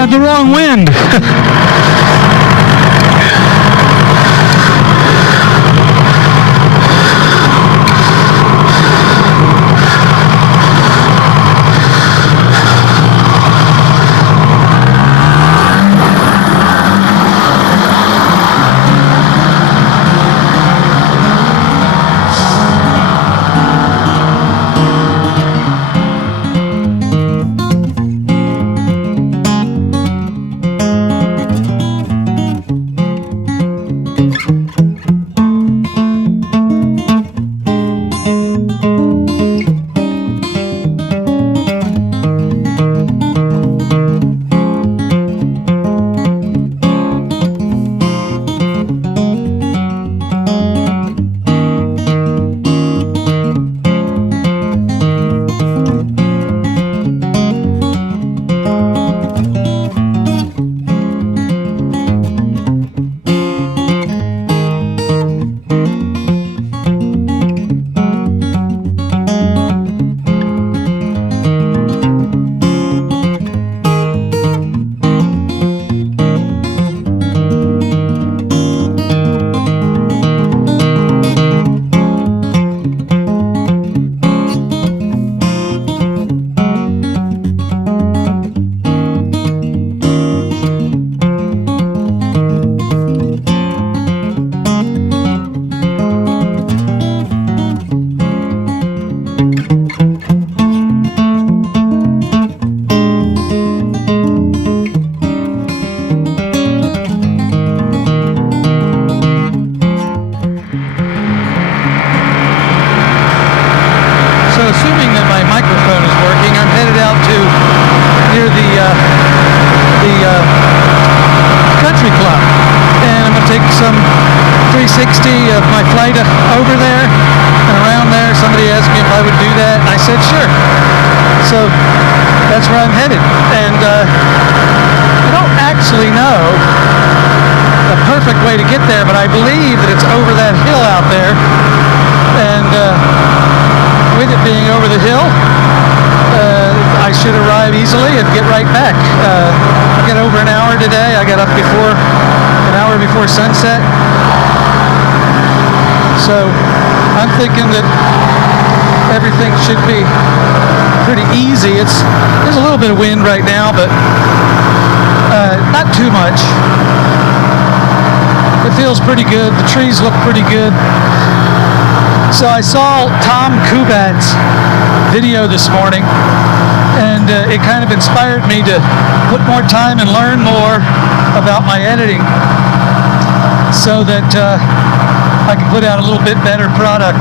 had the wrong wind. Assuming that my microphone is working, I'm headed out to near the country club, and I'm going to take some 360 of my flight over there and around there. Somebody asked me if I would do that, and I said sure. So that's where I'm headed, and I don't actually know the perfect way to get there, but I believe that it's over that hill out there, and with it being over the hill, I should arrive easily and get right back. I got over an hour today. I got up an hour before sunset. So I'm thinking that everything should be pretty easy. There's a little bit of wind right now, but not too much. It feels pretty good. The trees look pretty good. So I saw Tom Kubat's video this morning, and it kind of inspired me to put more time and learn more about my editing so that I can put out a little bit better product.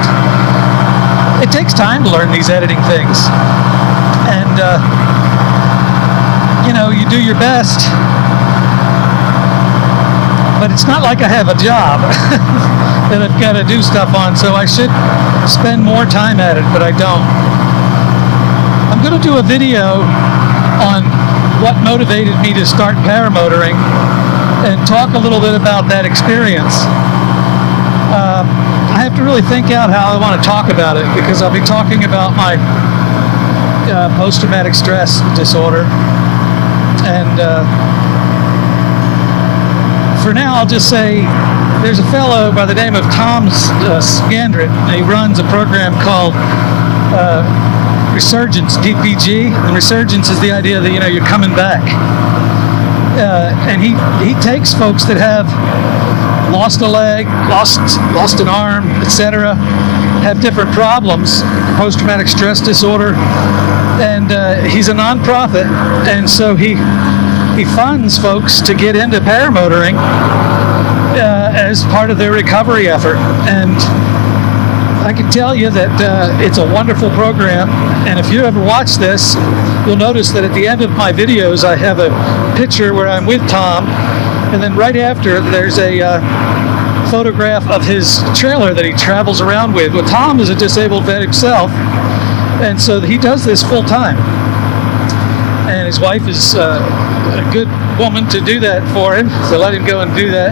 It takes time to learn these editing things, and you do your best, but it's not like I have a job that I've got to do stuff on, so I should spend more time at it, but I don't. I'm going to do a video on what motivated me to start paramotoring and talk a little bit about that experience. I have to really think out how I want to talk about it, because I'll be talking about my post-traumatic stress disorder, and for now I'll just say there's a fellow by the name of Tom Scandrett. He runs a program called Resurgence PPG, and Resurgence is the idea that you're coming back, and he takes folks that have lost a leg, lost an arm, etc., have different problems, post-traumatic stress disorder, and he's a nonprofit, and so he funds folks to get into paramotoring as part of their recovery effort. And I can tell you that it's a wonderful program, and if you ever watch this, you'll notice that at the end of my videos I have a picture where I'm with Tom, and then right after there's a photograph of his trailer that he travels around with. Well, Tom is a disabled vet himself, and so he does this full time, and his wife is a good woman to do that for him, so let him go and do that.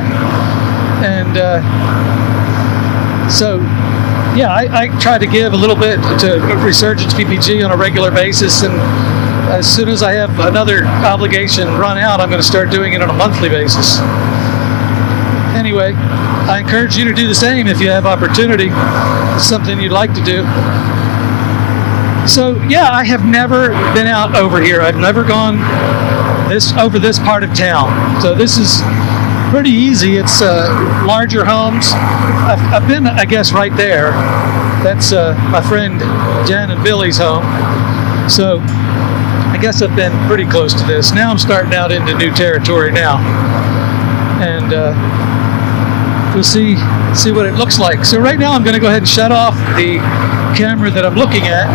And so yeah, I try to give a little bit to Resurgence PPG on a regular basis, and as soon as I have another obligation run out, I'm going to start doing it on a monthly basis. Anyway, I encourage you to do the same if you have opportunity. It's something you'd like to do. So yeah, I have never been out over here. I've never gone over this part of town. So this is pretty easy. It's larger homes. I've been, I guess, right there. That's my friend Jen and Billy's home. So I guess I've been pretty close to this. Now I'm starting out into new territory now. And we'll see what it looks like. So right now I'm going to go ahead and shut off the camera that I'm looking at,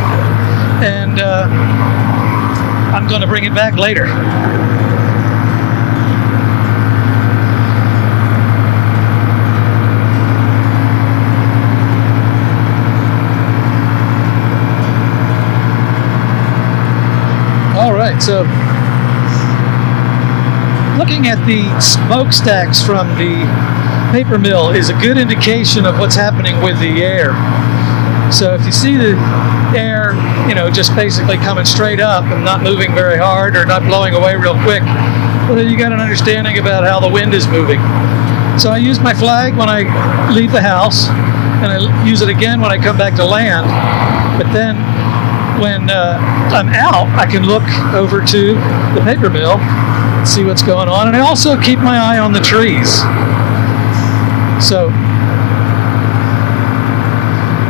and I'm going to bring it back later. All right, so looking at the smokestacks from the paper mill is a good indication of what's happening with the air. So if you see the air, just basically coming straight up and not moving very hard or not blowing away real quick, well, then you got an understanding about how the wind is moving. So I use my flag when I leave the house, and I use it again when I come back to land. But then when I'm out, I can look over to the paper mill, see what's going on, and I also keep my eye on the trees. So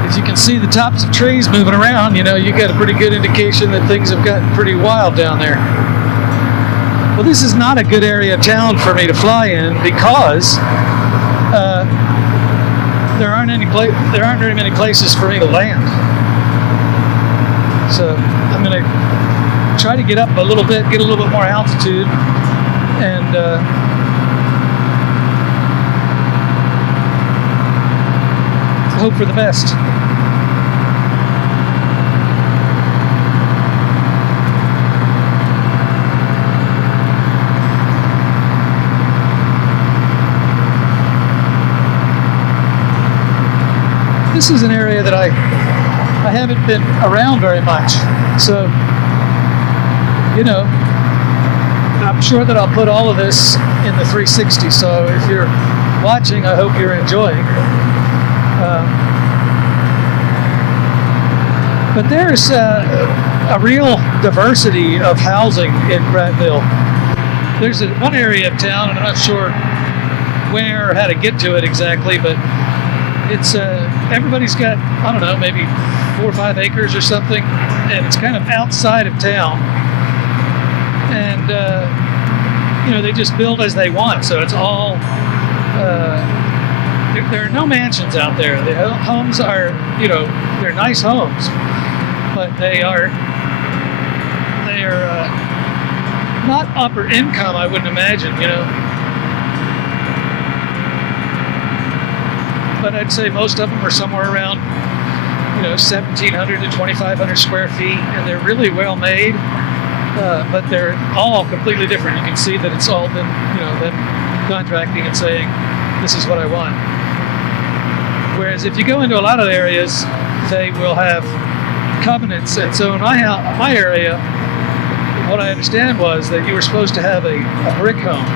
if you can see the tops of trees moving around, you get a pretty good indication that things have gotten pretty wild down there. Well, this is not a good area of town for me to fly in because there aren't very many places for me to land. So I'm going to try to get up a little bit, get a little bit more altitude, and hope for the best. This is an area that I haven't been around very much, so I'm sure that I'll put all of this in the 360. So if you're watching, I hope you're enjoying. But there's a real diversity of housing in Prattville. There's one area of town, and I'm not sure where or how to get to it exactly, but it's everybody's got, I don't know, maybe 4 or 5 acres or something, and it's kind of outside of town. And they just build as they want, so it's all there are no mansions out there. The homes are, they're nice homes, but they are not upper income, I wouldn't imagine, But I'd say most of them are somewhere around, 1,700 to 2,500 square feet, and they're really well made, but they're all completely different. You can see that it's all been, them contracting and saying, this is what I want. Whereas if you go into a lot of areas, they will have covenants. And so in my area, what I understand was that you were supposed to have a brick home.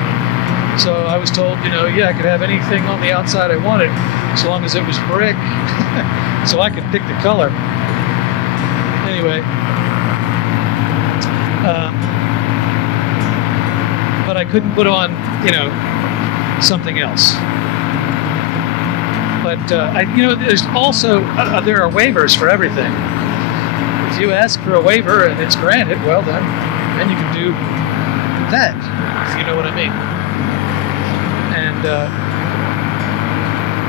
So I was told, I could have anything on the outside I wanted as long as it was brick. So I could pick the color. Anyway, but I couldn't put on, something else. But there's also there are waivers for everything. If you ask for a waiver and it's granted, well then you can do that, if you know what I mean. And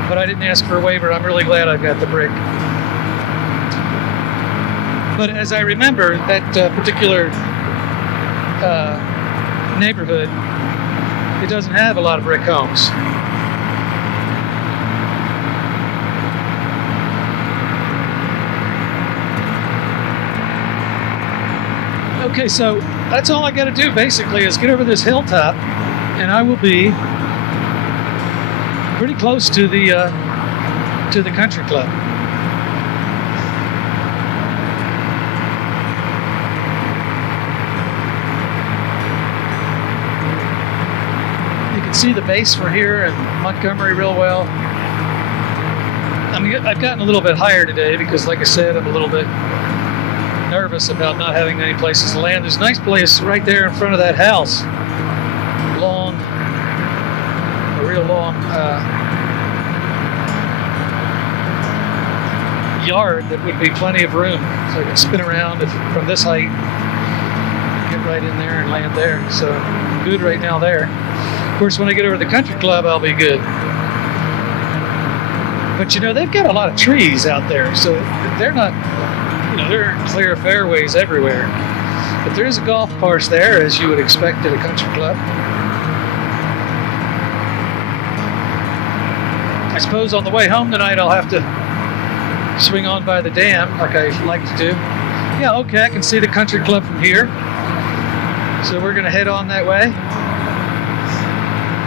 but I didn't ask for a waiver. I'm really glad I've got the brick. But as I remember, that particular neighborhood, it doesn't have a lot of brick homes. Okay, so that's all I got to do basically is get over this hilltop, and I will be pretty close to the country club. can see the base from here and Montgomery real well. I mean, I've gotten a little bit higher today because, like I said, I'm a little bit nervous about not having any places to land. There's a nice place right there in front of that house. A real long yard that would be plenty of room. So I can spin around from this height, get right in there and land there. So I'm good right now there. Of course, when I get over to the country club, I'll be good. But you know, they've got a lot of trees out there, so they're not, you know, there are clear fairways everywhere. But there is a golf course there, as you would expect at a country club. I suppose on the way home tonight, I'll have to swing on by the dam like I like to do. Yeah, okay, I can see the country club from here. So we're gonna head on that way.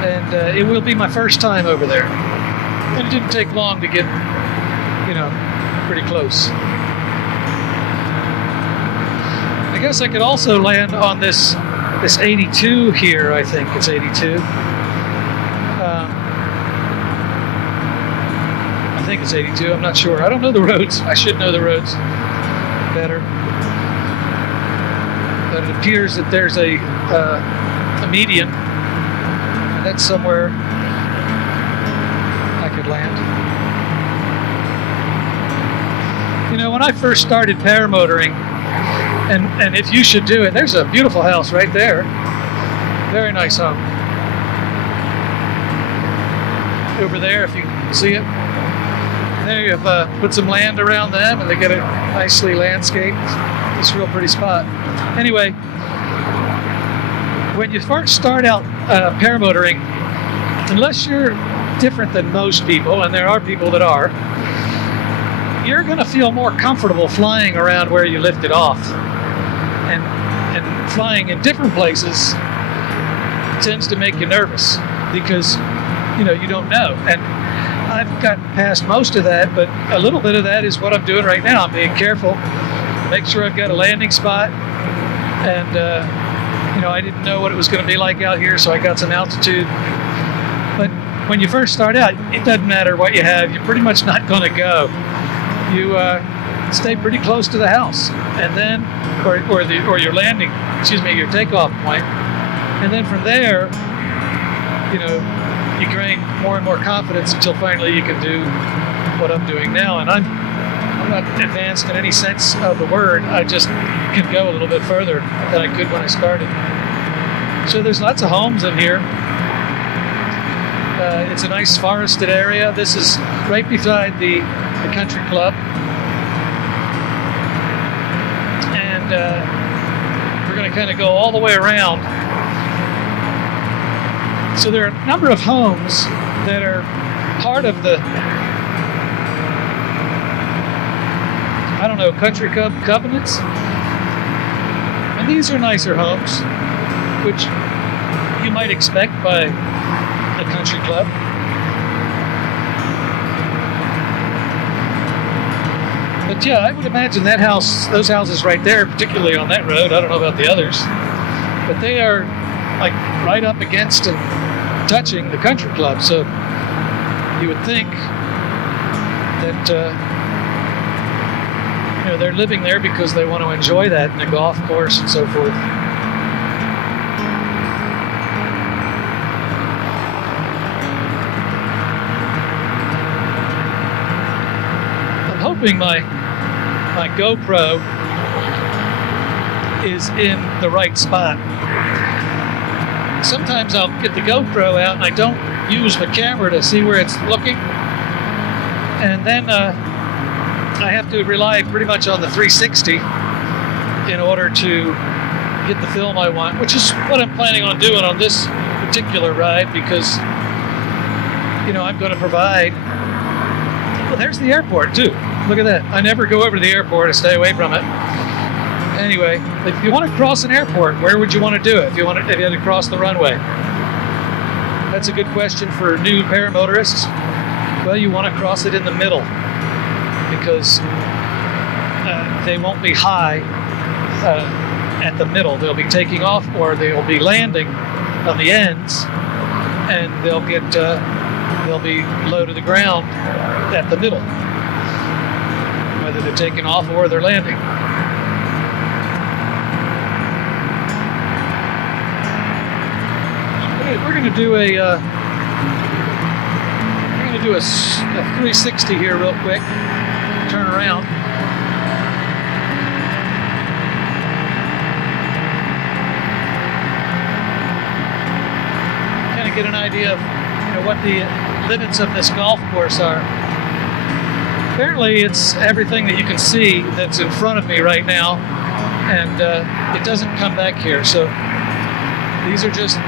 And it will be my first time over there. And it didn't take long to get, you know, pretty close. I guess I could also land on this 82 here, I think it's 82. I think it's 82, I'm not sure. I don't know the roads. I should know the roads better. But it appears that there's a median. And that's somewhere I could land. You know, when I first started paramotoring, and if you should do it, there's a beautiful house right there. Very nice home. Over there, if you can see it. There you have put some land around them, and they get it nicely landscaped. It's a real pretty spot. Anyway, when you first start out paramotoring, unless you're different than most people, and there are people that are, you're going to feel more comfortable flying around where you lifted off. And flying in different places tends to make you nervous because, you know, you don't know. And I've gotten past most of that, but a little bit of that is what I'm doing right now. I'm being careful, make sure I've got a landing spot. And, you know, I didn't know what it was going to be like out here, so I got some altitude. But when you first start out, it doesn't matter what you have. You're pretty much not going to go. You stay pretty close to the house, and then, or your landing, your takeoff point. And then from there, you know, you gain more and more confidence until finally you can do what I'm doing now. And I'm not advanced in any sense of the word. I just can go a little bit further than I could when I started. So there's lots of homes in here. It's a nice forested area. This is right beside the country club. And we're going to kind of go all the way around. So there are a number of homes that are part of the, I don't know, country club covenants. And these are nicer homes, which you might expect by a country club. But yeah, I would imagine that house, those houses right there, particularly on that road, I don't know about the others, but they are like right up against and touching the country club. So you would think that you know, they're living there because they want to enjoy that in a golf course and so forth. I'm hoping my GoPro is in the right spot. Sometimes I'll get the GoPro out and I don't use the camera to see where it's looking. And then I have to rely pretty much on the 360 in order to get the film I want, which is what I'm planning on doing on this particular ride because, you know, I'm going to provide. Well, there's the airport too. Look at that. I never go over to the airport. I stay away from it. Anyway, if you want to cross an airport, where would you want to do it? If you had to cross the runway? That's a good question for new paramotorists. Well, you want to cross it in the middle because they won't be high at the middle. They'll be taking off or they'll be landing on the ends. and they'll be low to the ground at the middle, whether they're taking off or they're landing. We're going to do a 360 here real quick. Turn around. Kind of get an idea of what the limits of this golf course are. Apparently, it's everything that you can see that's in front of me right now, and it doesn't come back here. So these are just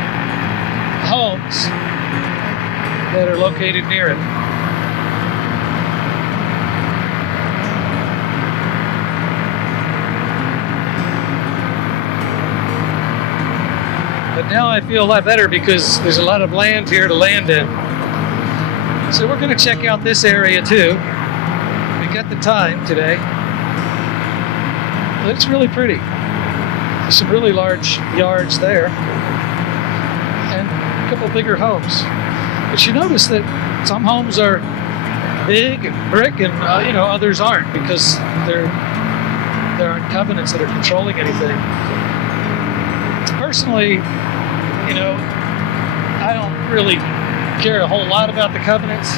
homes that are located near it. But now I feel a lot better because there's a lot of land here to land in. So we're going to check out this area too. We got the time today. It's really pretty. There's some really large yards there. And a couple bigger homes. But you notice that some homes are big and brick and others aren't because there aren't covenants that are controlling anything. Personally, I don't really care a whole lot about the covenants.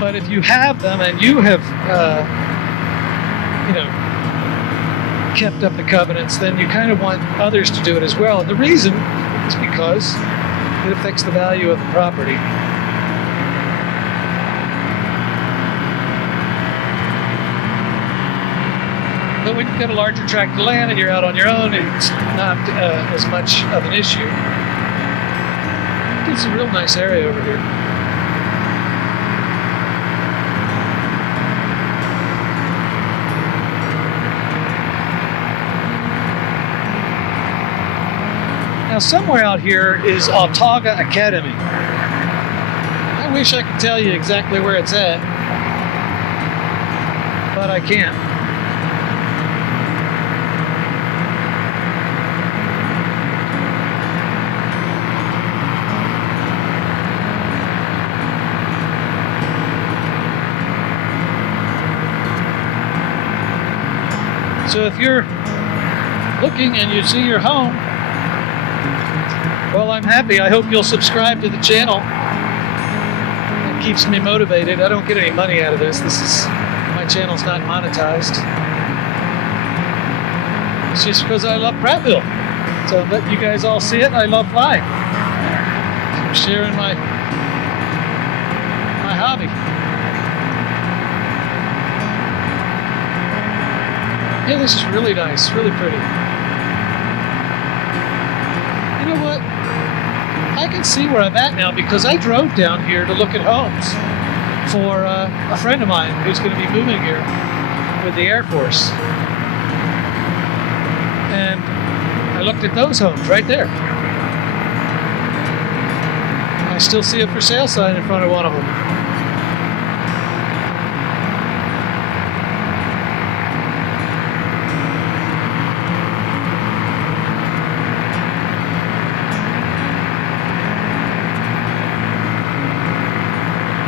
But if you have them and you have, kept up the covenants, then you kind of want others to do it as well. And the reason is because it affects the value of the property. But when you've got a larger tract of land and you're out on your own, it's not as much of an issue. It's a real nice area over here. Now, somewhere out here is Autauga Academy. I wish I could tell you exactly where it's at, but I can't. So if you're looking and you see your home, well, I'm happy. I hope you'll subscribe to the channel. It keeps me motivated. I don't get any money out of this. My channel's not monetized. It's just because I love Prattville. So let you guys all see it. I love flying. I'm sharing my hobby. Yeah, this is really nice, really pretty. You know what? I can see where I'm at now because I drove down here to look at homes for a friend of mine who's going to be moving here with the Air Force. And I looked at those homes right there. I still see a for sale sign in front of one of them.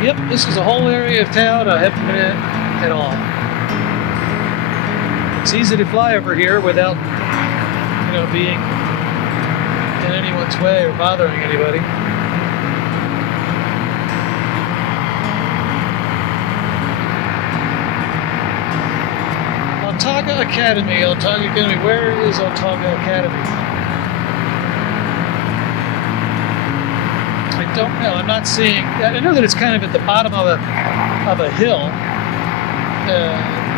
Yep, this is a whole area of town I haven't been in at all. It's easy to fly over here without, being in anyone's way or bothering anybody. Autauga Academy. Where is Autauga Academy? I don't know. I'm not seeing. I know that it's kind of at the bottom of a hill,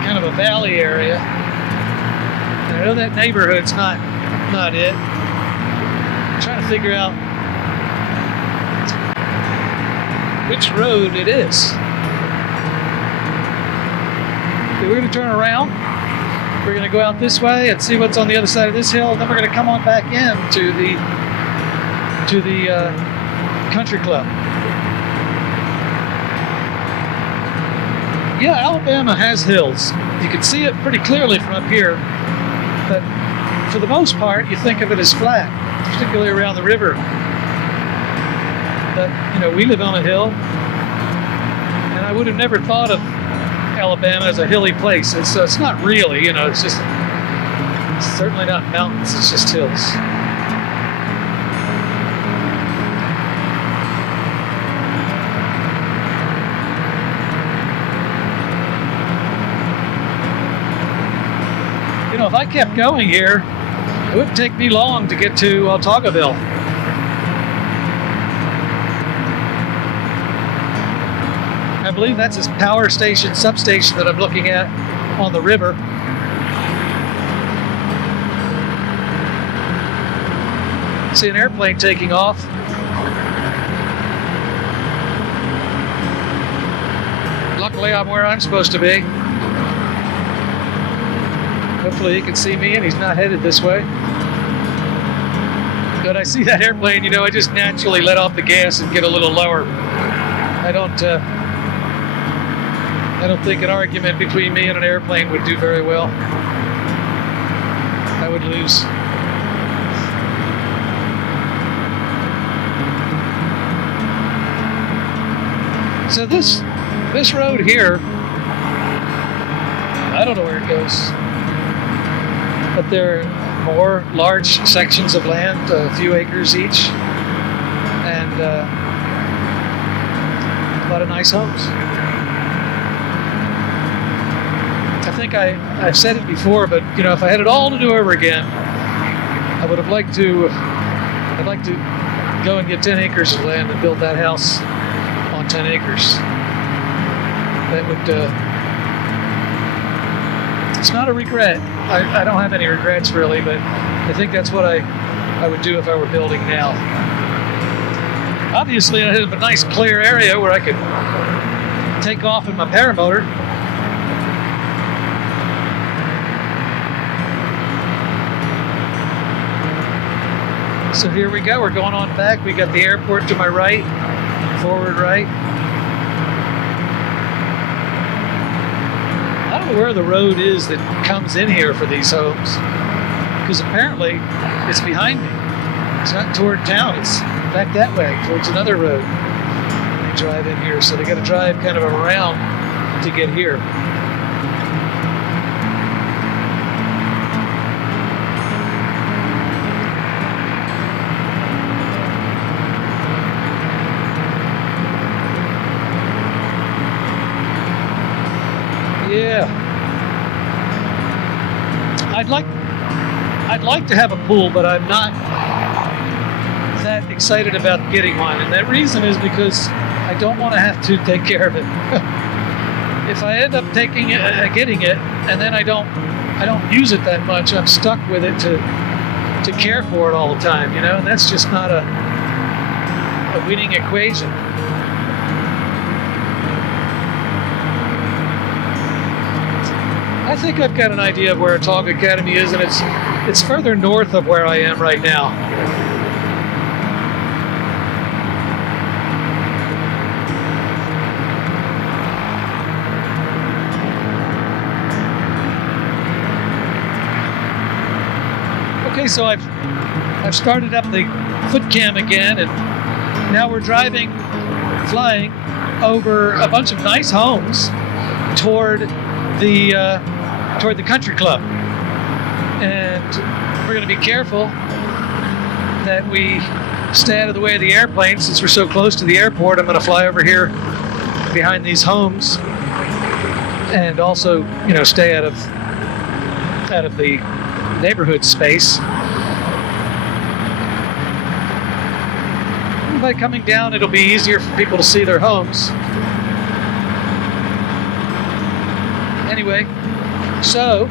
kind of a valley area. And I know that neighborhood's not it. I'm trying to figure out which road it is. Okay, we're going to turn around. We're going to go out this way and see what's on the other side of this hill, and then we're going to come on back in to the country club. Yeah, Alabama has hills. You can see it pretty clearly from up here, but for the most part, you think of it as flat, particularly around the river. But, you know, we live on a hill, and I would have never thought of Alabama as a hilly place. It's not really, you know, it's certainly not mountains, it's just hills. You know, if I kept going here, it wouldn't take me long to get to Taugaville. I believe that's his power station, substation that I'm looking at on the river. See an airplane taking off. Luckily, I'm where I'm supposed to be. Hopefully he can see me and he's not headed this way. But I see that airplane, you know, I just naturally let off the gas and get a little lower. I don't think an argument between me and an airplane would do very well. I would lose. So this road here, I don't know where it goes, but there are more large sections of land, a few acres each, and a lot of nice homes. I think I've said it before, but you know, if I had it all to do over again, I'd like to go and get 10 acres of land and build that house on 10 acres. That would, it's not a regret. I don't have any regrets really, but I think that's what I would do if I were building now. Obviously, I have a nice clear area where I could take off in my paramotor. So here we go, we're going on back. We got the airport to my right, forward right. I don't know where the road is that comes in here for these homes, because apparently it's behind me. It's not toward town, it's back that way, towards another road. They drive in here, so they gotta drive kind of around to get here. Yeah, I'd like to have a pool, but I'm not that excited about getting one, and that reason is because I don't want to have to take care of it. If I end up getting it, and then I don't use it that much, I'm stuck with it to care for it all the time, you know, and that's just not a winning equation. I think I've got an idea of where Taug Academy is, and it's further north of where I am right now. Okay, so I've started up the foot cam again, and now we're flying over a bunch of nice homes toward the country club, and we're going to be careful that we stay out of the way of the airplane. Since we're so close to the airport, I'm going to fly over here behind these homes, and also, you know, stay out of the neighborhood space. And by coming down, it'll be easier for people to see their homes. Anyway, so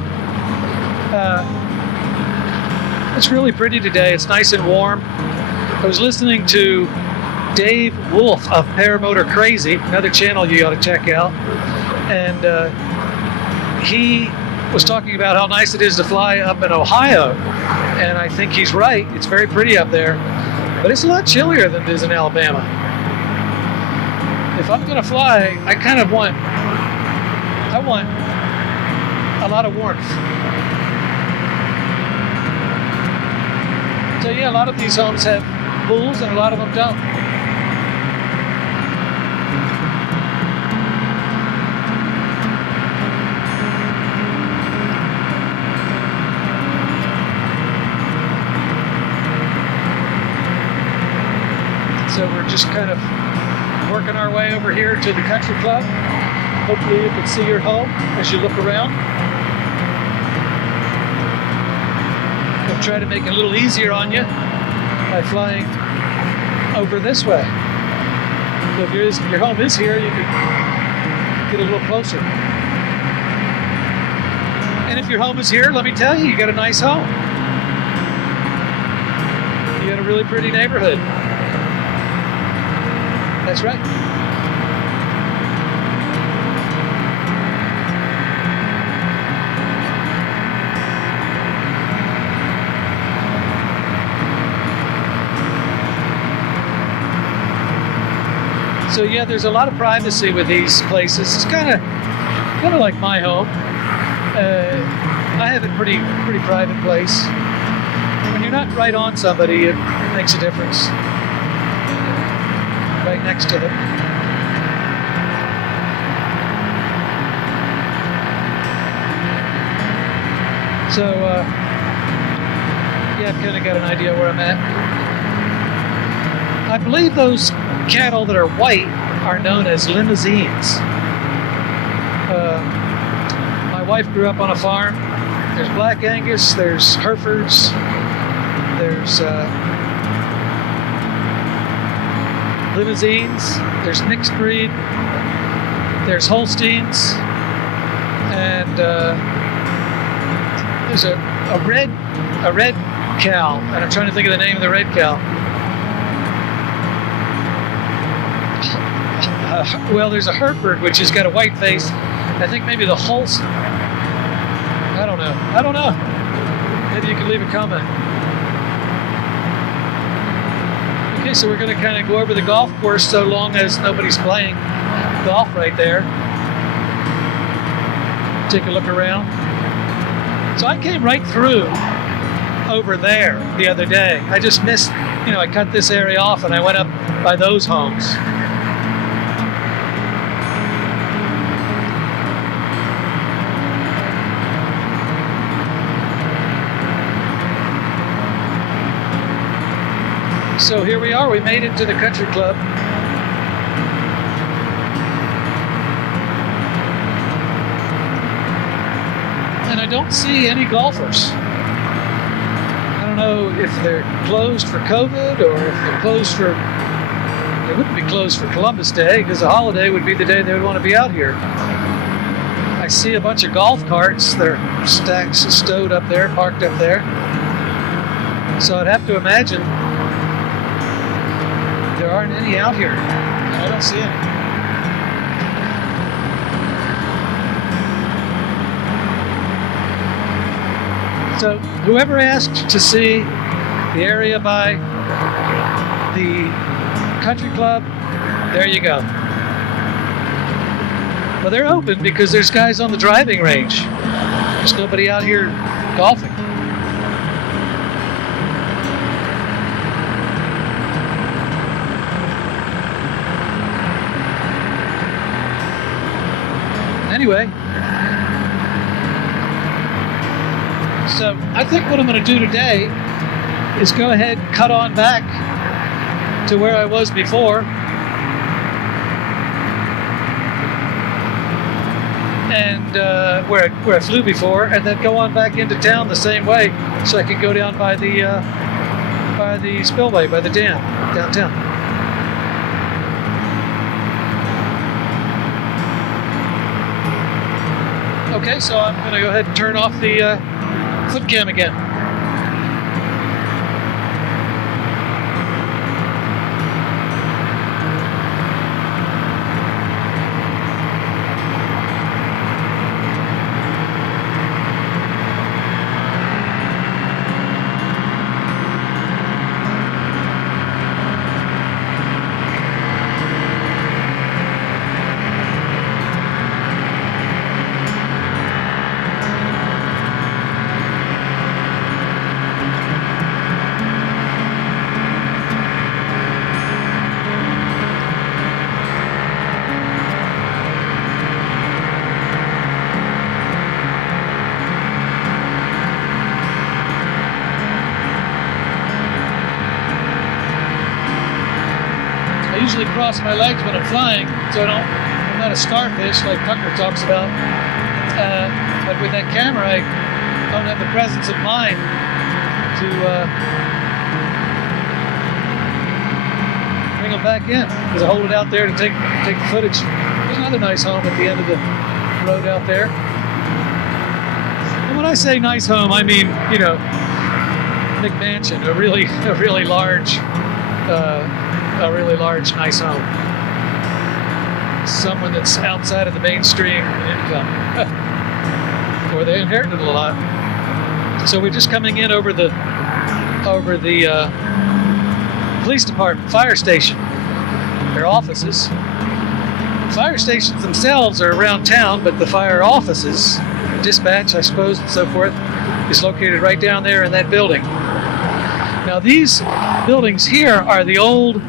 it's really pretty today. It's nice and warm. I was listening to Dave Wolf of Paramotor Crazy, another channel you ought to check out, and he was talking about how nice it is to fly up in Ohio, and I think he's right. It's very pretty up there, but it's a lot chillier than it is in Alabama. If I'm going to fly, I want a lot of warmth. So yeah, a lot of these homes have pools and a lot of them don't. So we're just kind of working our way over here to the country club. Hopefully you can see your home as you look around. I'll try to make it a little easier on you by flying over this way. So if your home is here, you can get a little closer. And if your home is here, let me tell you, you got a nice home. You got a really pretty neighborhood. That's right. So yeah, there's a lot of privacy with these places. It's kind of like my home. I have a pretty private place. When you're not right on somebody, it makes a difference. Right next to them. So yeah, I've kind of got an idea where I'm at. I believe those cattle that are white are known as limousines. My wife grew up on a farm. There's Black Angus, there's Herefords, there's limousines, there's mixed breed, there's Holsteins, and there's a red cow, and I'm trying to think of the name of the red cow. Well, there's a Hereford, which has got a white face. I think maybe the Holstein. I don't know. Maybe you can leave a comment. Okay, so we're going to kind of go over the golf course so long as nobody's playing golf right there. Take a look around. So I came right through over there the other day. I just missed, I cut this area off and I went up by those homes. So here we are, we made it to the country club. And I don't see any golfers. I don't know if they're closed for COVID or if they're closed for, they wouldn't be closed for Columbus Day because a holiday would be the day they would want to be out here. I see a bunch of golf carts that are stowed up there, parked up there. So I'd have to imagine there aren't any out here. I don't see any. So whoever asked to see the area by the country club, there you go. Well, they're open because there's guys on the driving range. There's nobody out here golfing. Anyway, so I think what I'm going to do today is go ahead and cut on back to where I was before and where I flew before, and then go on back into town the same way, so I can go down by the spillway, by the dam downtown. Okay, so I'm going to go ahead and turn off the foot cam again. usually cross my legs when I'm flying, so I'm not a starfish like Tucker talks about. But with that camera, I don't have the presence of mind to bring them back in, because I hold it out there to take the footage. There's another nice home at the end of the road out there. And when I say nice home, I mean, you know, McMansion, a really large, nice home. Someone that's outside of the mainstream income, or they inherited a lot. So we're just coming in over the police department, fire station, their offices. Fire stations themselves are around town, but the fire offices, dispatch, I suppose, and so forth, is located right down there in that building. Now these buildings here are the old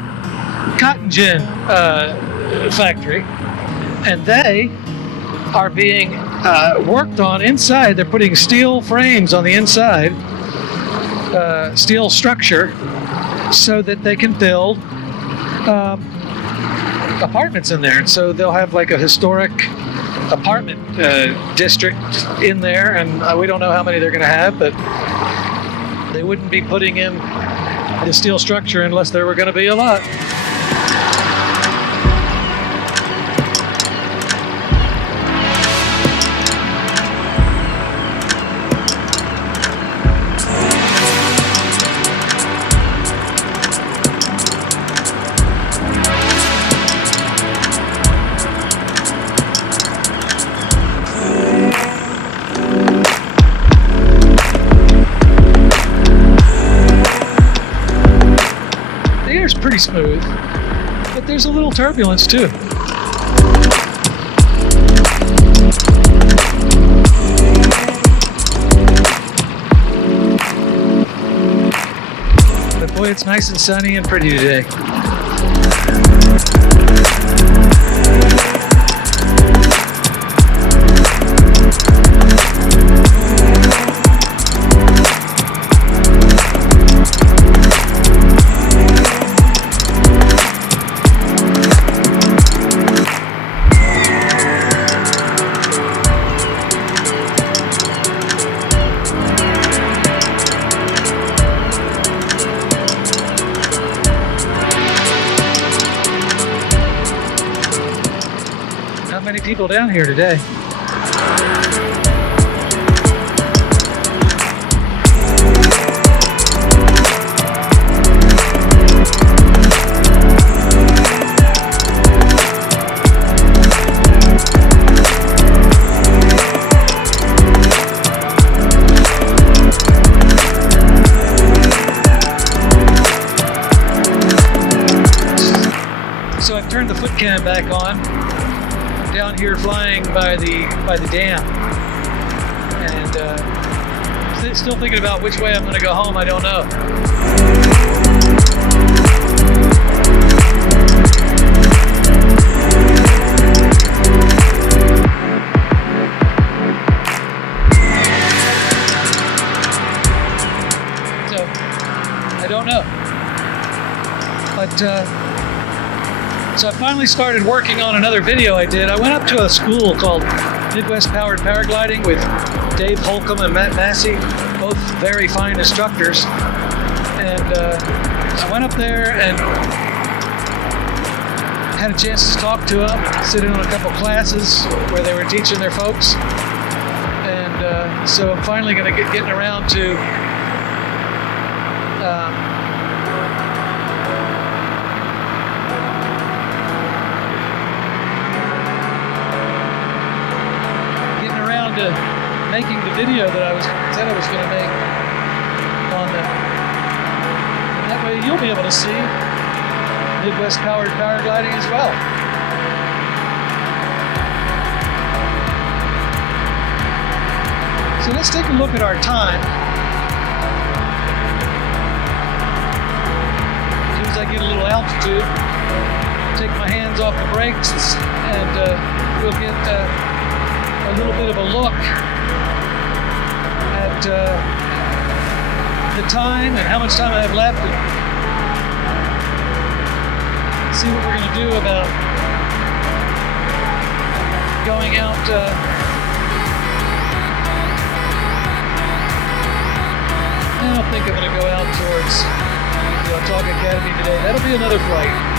cotton gin factory, and they are being worked on inside. They're putting steel frames on the inside, steel structure, so that they can build apartments in there. And so they'll have like a historic apartment district in there, and we don't know how many they're going to have, but they wouldn't be putting in the steel structure unless there were going to be a lot. Pretty smooth, but there's a little turbulence too. But boy, it's nice and sunny and pretty today. Many people down here today. So I've turned the foot cam back on. Down here flying by the dam, and still thinking about which way I'm going to go home. I don't know. So I don't know, but. So I finally started working on another video I did. I went up to a school called Midwest Powered Paragliding with Dave Holcomb and Matt Massey, both very fine instructors. And I went up there and had a chance to talk to them, sit in on a couple classes where they were teaching their folks. And so I'm finally going to getting around to to making the video that I said I was going to make on them. And that way you'll be able to see Midwest Powered Paragliding as well. So let's take a look at our time. As soon as I get a little altitude, take my hands off the brakes and we'll get a little bit of a look at the time and how much time I have left. see what we're going to do about going out. I don't think I'm going to go out towards Talk Academy today. That'll be another flight.